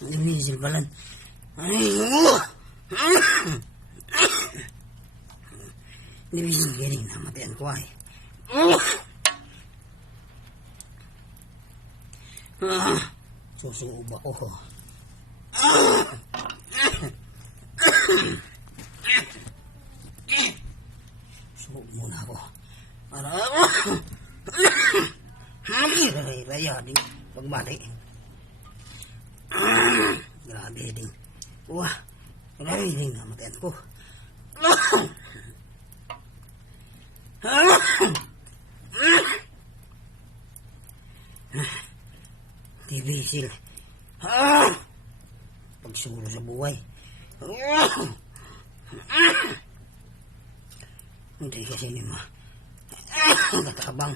Dinisil balan. Dinisil galing na matayan ko ay. Susuuba ko. Suog muna ako. Para ako. Raya din pagbati. Grabe din. Wah, grabe din namatayan ko. Dibisil. Pagsuro sa buhay. Hindi kasi ni ma. Katabang.